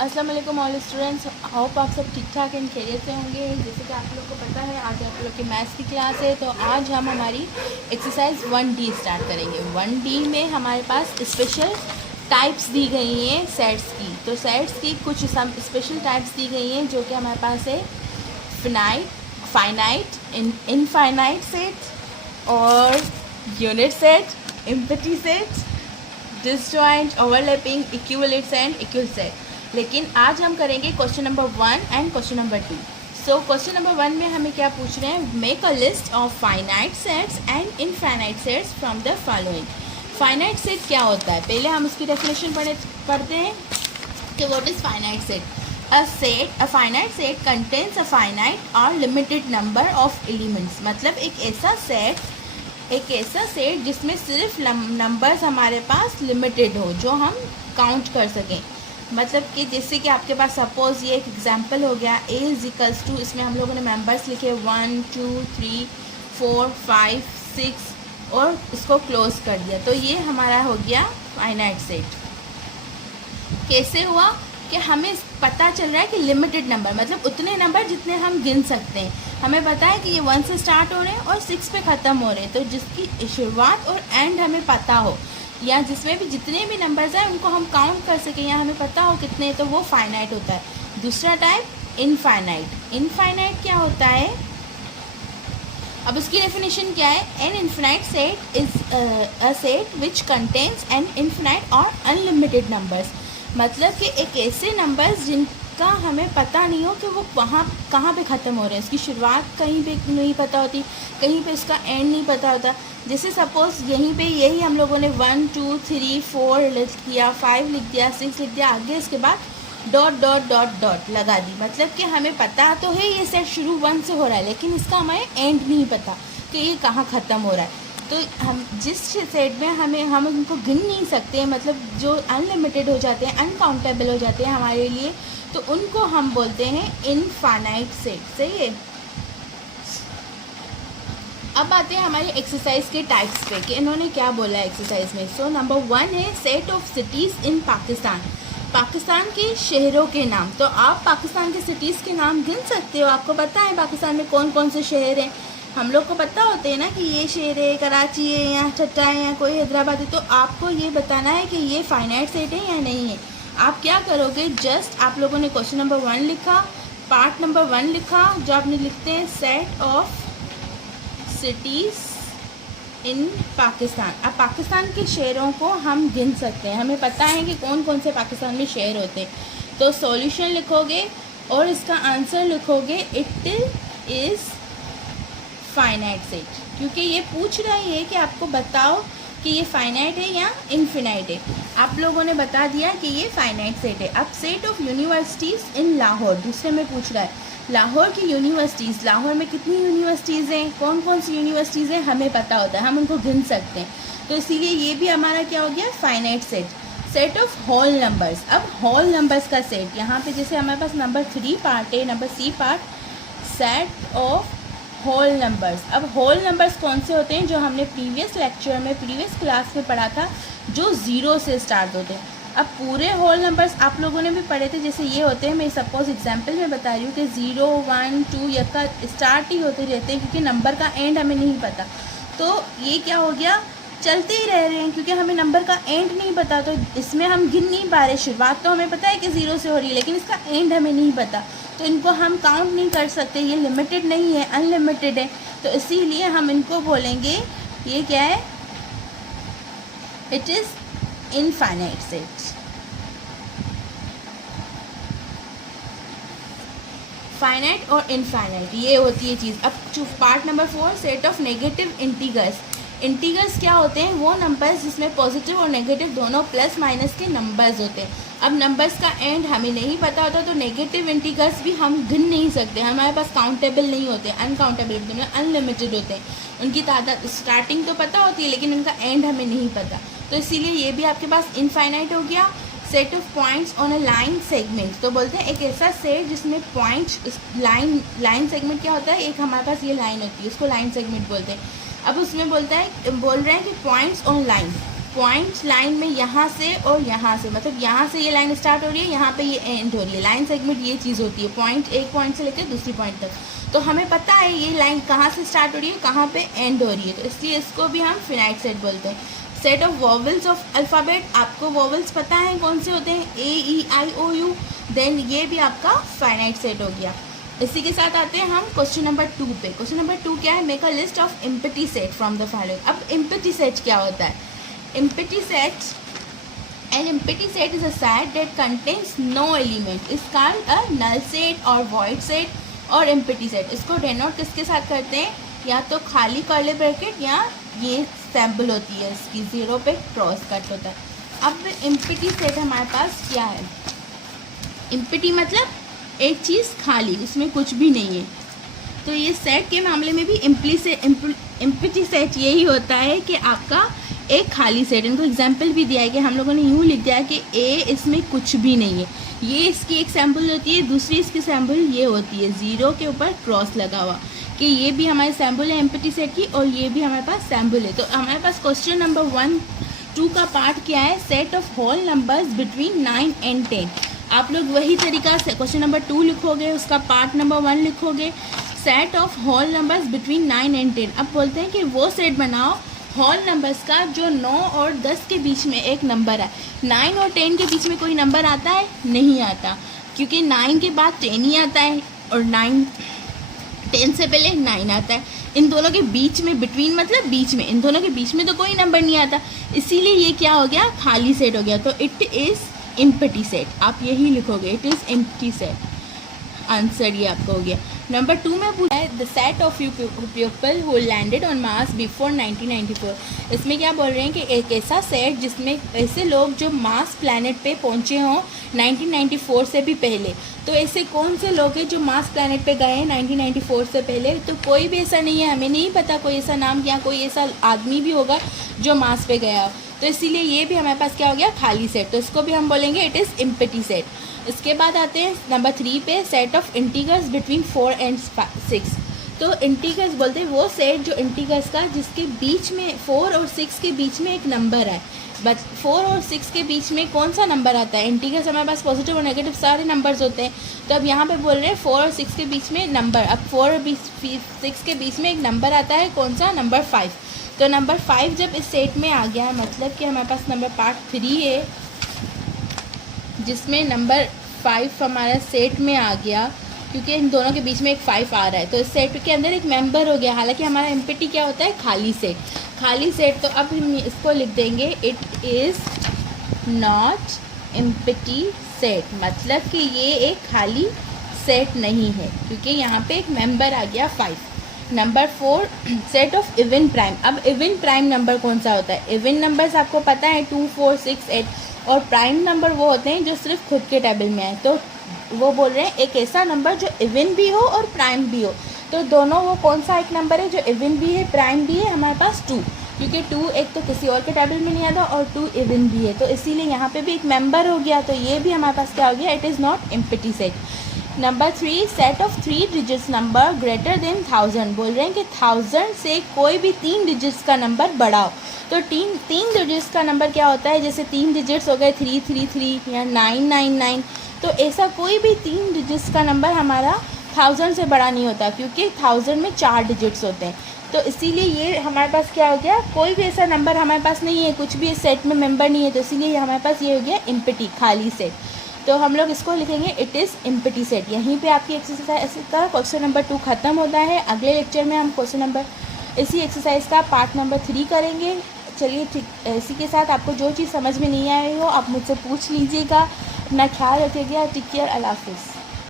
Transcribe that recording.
अस्सलाम वालेकुम all students, hope आप सब ठीक ठाक एंड खैरियत से होंगे। जैसे कि आप लोग को पता है आज आप लोग की मैथ्स की क्लास है, तो आज हम हमारी एक्सरसाइज 1D स्टार्ट करेंगे। 1D में हमारे पास स्पेशल टाइप्स दी गई हैं सेट्स की। तो सेट्स की कुछ स्पेशल टाइप्स दी गई हैं जो कि हमारे पास है फाइनाइट, इनफाइनाइट सेट और unit set, empty set, disjoint, overlapping, equivalents and equal set. लेकिन आज हम करेंगे question number 1 and question number 2। So question number 1 में हमें क्या पूछ रहे हैं, make a list of finite sets and infinite sets from the following. Finite set क्या होता है, पहले हम उसकी डेफिनेशन पढ़ते हैं कि what is finite set. A finite set contains a finite or limited number of elements। मतलब एक ऐसा सेट जिसमें सिर्फ नंबर्स हमारे पास लिमिटेड हो, जो हम काउंट कर सकें। मतलब कि जैसे कि आपके पास सपोज़ ये एक एग्जांपल हो गया, a इक्वल्स टू, इसमें हम लोगों ने मेंबर्स लिखे 1 2 3 4 5 6 और इसको क्लोज कर दिया, तो ये हमारा हो गया फाइनाइट सेट। कैसे हुआ कि हमें पता चल रहा है कि लिमिटेड नंबर मतलब उतने नंबर जितने हम गिन सकते हैं। हमें पता है कि ये 1 से स्टार्ट हो रहे हैं और 6 पे ख़त्म हो रहे हैं, तो जिसकी शुरुआत और एंड हमें पता हो, या जिसमें भी जितने भी नंबर्स हैं उनको हम काउंट कर सकें या हमें पता हो कितने, तो वो फाइनाइट होता है। दूसरा टाइप इनफाइनाइट। इनफाइनाइट क्या होता है, अब उसकी डेफिनेशन क्या है, an infinite set is a set which contains an infinite और अनलिमिटेड नंबर्स। मतलब कि एक ऐसे नंबर्स जिनका हमें पता नहीं हो कि वो कहाँ पे ख़त्म हो रहे हैं, उसकी शुरुआत कहीं पे नहीं पता होती, कहीं पे उसका एंड नहीं पता होता। जैसे सपोज़ यहीं पे यही हम लोगों ने 1 2 3 4 लिख दिया, 5 लिख दिया, 6 लिख दिया, आगे इसके बाद डॉट डॉट डॉट डॉट लगा दी। मतलब कि हमें पता तो है ये सेट शुरू 1 से हो रहा है, लेकिन इसका हमें एंड नहीं पता कि ये कहाँ ख़त्म हो रहा है। तो हम जिस सेट में हम उनको गिन नहीं सकते, मतलब जो अनलिमिटेड हो जाते हैं, अनकाउंटेबल हो जाते हैं हमारे लिए, तो उनको हम बोलते हैं इनफाइनाइट सेट। सही है। अब आते हैं हमारी एक्सरसाइज के टाइप्स पे कि इन्होंने क्या बोला है एक्सरसाइज में। सो नंबर 1 है set of cities in Pakistan. Pakistan के शहरों के नाम। तो आप पाकिस्तान के सिटीज़ के नाम गिन सकते हो। आपको पता है पाकिस्तान में कौन कौन से शहर हैं, हम लोग को पता होते हैं ना कि ये शहर है, कराची है या ठट्टा है या कोई हैदराबाद है। तो आपको ये बताना है कि ये फाइनाइट सेट है या नहीं है। आप क्या करोगे, जस्ट आप लोगों ने क्वेश्चन नंबर 1 लिखा, पार्ट नंबर 1 लिखा, जो आपने लिखते हैं set of cities in Pakistan. अब पाकिस्तान के शहरों को हम गिन सकते हैं, हमें पता है कि कौन कौन से पाकिस्तान में शहर होते हैं। तो सॉल्यूशन लिखोगे और इसका आंसर लिखोगे, इट इज़ फाइनाइट सेट, क्योंकि ये पूछ रहा है कि आपको बताओ कि ये फाइनाइट है या इनफिनाइट है। आप लोगों ने बता दिया कि ये फाइनाइट सेट है। अब सेट ऑफ यूनिवर्सिटीज़ इन लाहौर, दूसरे में पूछ रहा है लाहौर की यूनिवर्सिटीज़। लाहौर में कितनी यूनिवर्सिटीज़ हैं, कौन कौन सी यूनिवर्सिटीज़ हैं, हमें पता होता है, हम उनको गिन सकते हैं। तो इसीलिए ये भी हमारा क्या हो गया, finite set. Set of whole numbers. अब होल नंबर्स का सेट, यहाँ पे जैसे हमारे पास नंबर 3 पार्ट है, number C part, set of whole numbers. अब होल नंबर्स कौन से होते हैं, जो हमने प्रीवियस लेक्चर में, प्रीवियस क्लास में पढ़ा था, जो 0 से स्टार्ट होते हैं। अब पूरे होल नंबर्स आप लोगों ने भी पढ़े थे, जैसे ये होते हैं, मैं सपोज एग्जांपल में बता रही हूँ कि 0 1 2 ये का स्टार्ट ही होते रहते हैं, क्योंकि नंबर का एंड हमें नहीं पता। तो ये क्या हो गया, चलते ही रह रहे हैं क्योंकि हमें नंबर का एंड नहीं पता, तो इसमें हम गिन नहीं पा रहे। शुरुआत तो हमें पता है कि 0 से हो रही है, लेकिन इसका एंड हमें नहीं पता, तो इनको हम काउंट नहीं कर सकते। ये लिमिटेड नहीं है, अनलिमिटेड है, तो इसीलिए हम इनको बोलेंगे ये क्या है, it is infinite set. Finite और इनफाइनाइट ये होती है चीज़। अब part number 4 set of negative integers. Integers क्या होते हैं, वो नंबर्स जिसमें पॉजिटिव और नेगेटिव दोनों प्लस माइनस के नंबर्स होते हैं। अब नंबर्स का एंड हमें नहीं पता होता, तो नेगेटिव इंटीगर्स भी हम गिन नहीं सकते, हमारे पास काउंटेबल नहीं होते, अनकाउंटेबल मतलब अनलिमिटेड होते हैं। उनकी तादाद स्टार्टिंग तो पता होती है, लेकिन उनका एंड हमें नहीं पता, तो इसीलिए ये भी आपके पास इनफाइनाइट हो गया। Set of points on a line segment. तो बोलते हैं एक ऐसा सेट जिसमें पॉइंट्स, लाइन सेगमेंट क्या होता है, एक हमारे पास ये लाइन होती है, उसको लाइन सेगमेंट बोलते हैं। अब उसमें बोल रहे हैं कि points on line, point line में यहाँ से और यहाँ से, मतलब यहाँ से ये लाइन स्टार्ट हो रही है, यहाँ पे ये एंड हो रही है। लाइन सेगमेंट ये चीज़ होती है, पॉइंट एक पॉइंट से लेकर दूसरी पॉइंट तक। तो हमें पता है ये लाइन कहाँ से स्टार्ट हो रही है, कहाँ पे एंड हो रही है, तो इसलिए इसको भी हम फिनाइट सेट बोलते हैं। Set of vowels of alphabet, आपको वॉवल्स पता है कौन से होते हैं, AEIOU, देन ये भी आपका फाइनाइट सेट हो गया। इसी के साथ आते हैं हम क्वेश्चन नंबर 2 पे। क्वेश्चन नंबर 2 क्या है, make a list of empty set from the following. अब एम्प्टी सेट क्या होता है, empty set, an empty set is a set that contains no element, is called a null set or void set और empty set. इसको denote किसके साथ करते हैं, या तो खाली कर्ली ब्रैकेट या ये सैम्पल होती है इसकी, ज़ीरो पे क्रॉस कट होता है। अब एम्प्टी सेट हमारे पास क्या है, एम्प्टी मतलब एक चीज़ खाली, उसमें कुछ भी नहीं है। तो ये सेट के मामले में भी एम्प्टी सेट यही होता है कि आपका एक खाली सेट। इनको एग्जाम्पल भी दिया है कि हम लोगों ने यूँ लिख दिया है कि ए इसमें कुछ भी नहीं है, ये इसकी एक सैम्पल होती है, दूसरी इसकी सैम्पल ये होती है, ज़ीरो के ऊपर क्रॉस लगा हुआ, कि ये भी हमारी सैम्पल है एम्प्टी सेट की और ये भी हमारे पास सैम्पल है। तो हमारे पास क्वेश्चन नंबर 1-2 का पार्ट क्या है, set of whole numbers between 9 and 10। आप लोग वही तरीका से क्वेश्चन नंबर 2 लिखोगे, उसका पार्ट नंबर 1 लिखोगे, set of whole numbers between 9 and 10। अब बोलते हैं कि वो सेट बनाओ होल नंबर्स का जो 9 और 10 के बीच में एक नंबर है। 9 और 10 के बीच में कोई नंबर आता है, नहीं आता, क्योंकि 9 के बाद 10 ही आता है और 10 से पहले 9 आता है। इन दोनों के बीच में, बिटवीन मतलब बीच में, इन दोनों के बीच में तो कोई नंबर नहीं आता, इसीलिए ये क्या हो गया, खाली सेट हो गया। तो इट इज़ एम्प्टी सेट, आप यही लिखोगे, it is empty set. Answer ये आपका हो गया। नंबर 2 में पूछा है the set of you people who landed on Mars before 1994। इसमें क्या बोल रहे हैं कि एक ऐसा सेट जिसमें ऐसे लोग जो मार्स प्लैनेट पे पहुंचे हों 1994 से भी पहले। तो ऐसे कौन से लोग हैं जो मार्स प्लैनेट पे गए हैं 1994 से पहले, तो कोई भी ऐसा नहीं है, हमें नहीं पता कोई ऐसा नाम या कोई ऐसा आदमी भी होगा जो मार्स पे गया हो। तो इसीलिए ये भी हमारे पास क्या हो गया, खाली सेट। तो इसको भी हम बोलेंगे इट इज़ एम्प्टी सेट। इसके बाद आते हैं नंबर 3 पे, set of integers between 4 and 6। तो इंटीगर्स बोलते हैं वो सेट जो इंटीगर्स का जिसके बीच में 4 और 6 के बीच में एक नंबर है। बट 4 और 6 के बीच में कौन सा नंबर आता है, इंटीगर्स हमारे पास पॉजिटिव और नेगेटिव सारे नंबर्स होते हैं। तो अब यहाँ पे बोल रहे हैं 4 और 6 के बीच में नंबर। अब 4 और 6 के बीच में एक नंबर आता है, कौन सा, नंबर 5। तो नंबर 5 जब इस सेट में आ गया, मतलब कि हमारे पास नंबर पार्ट 3 है जिसमें नंबर 5 हमारा सेट में आ गया, क्योंकि इन दोनों के बीच में एक 5 आ रहा है, तो इस सेट के अंदर एक मेंबर हो गया। हालांकि हमारा एम्प्टी क्या होता है, खाली सेट। खाली सेट, तो अब हम इसको लिख देंगे it is not empty set, मतलब कि ये एक खाली सेट नहीं है, क्योंकि यहाँ पे एक मेंबर आ गया 5। Number 4, set of even prime. अब इवन प्राइम नंबर कौन सा होता है, इवन नंबर्स आपको पता है 2, 4, 6, 8, और प्राइम नंबर वो होते हैं जो सिर्फ खुद के टेबल में आए। तो वो बोल रहे हैं एक ऐसा नंबर जो इवन भी हो और प्राइम भी हो। तो दोनों, वो कौन सा एक नंबर है जो इवन भी है प्राइम भी है, हमारे पास 2, क्योंकि 2 एक तो किसी और के टेबल में नहीं आता और 2 इवन भी है, तो इसीलिए यहाँ पे भी एक मेंबर हो गया। तो ये भी हमारे पास क्या हो गया, it is not empty set. Number 3, set of 3 digits number greater than 1000। बोल रहे हैं कि 1000 से कोई भी 3 डिजिट्स का नंबर बड़ा हो। तो 3 डिजिट्स का नंबर क्या होता है, जैसे 3 डिजिट्स हो गए 333 या 999। तो ऐसा कोई भी 3 डिजिट्स का नंबर हमारा 1000 से बड़ा नहीं होता, क्योंकि 1000 में 4 डिजिट्स होते हैं। तो इसीलिए ये हमारे पास क्या हो गया, कोई भी ऐसा नंबर हमारे पास नहीं है, कुछ भी इस सेट में मेंबर नहीं है, तो इसीलिए हमारे पास ये हो गया एम्प्टी, खाली सेट। तो हम लोग इसको लिखेंगे इट इज़ एम्प्टी सेट। यहीं पे आपकी एक्सरसाइज इसी तरह क्वेश्चन नंबर 2 ख़त्म होता है। अगले लेक्चर में हम क्वेश्चन नंबर, इसी एक्सरसाइज का पार्ट नंबर 3 करेंगे। चलिए ठीक, इसी के साथ आपको जो चीज़ समझ में नहीं आई हो आप मुझसे पूछ लीजिएगा। अपना ख्याल रखिएगा, टेक केयर, अल्लाह हाफिज़।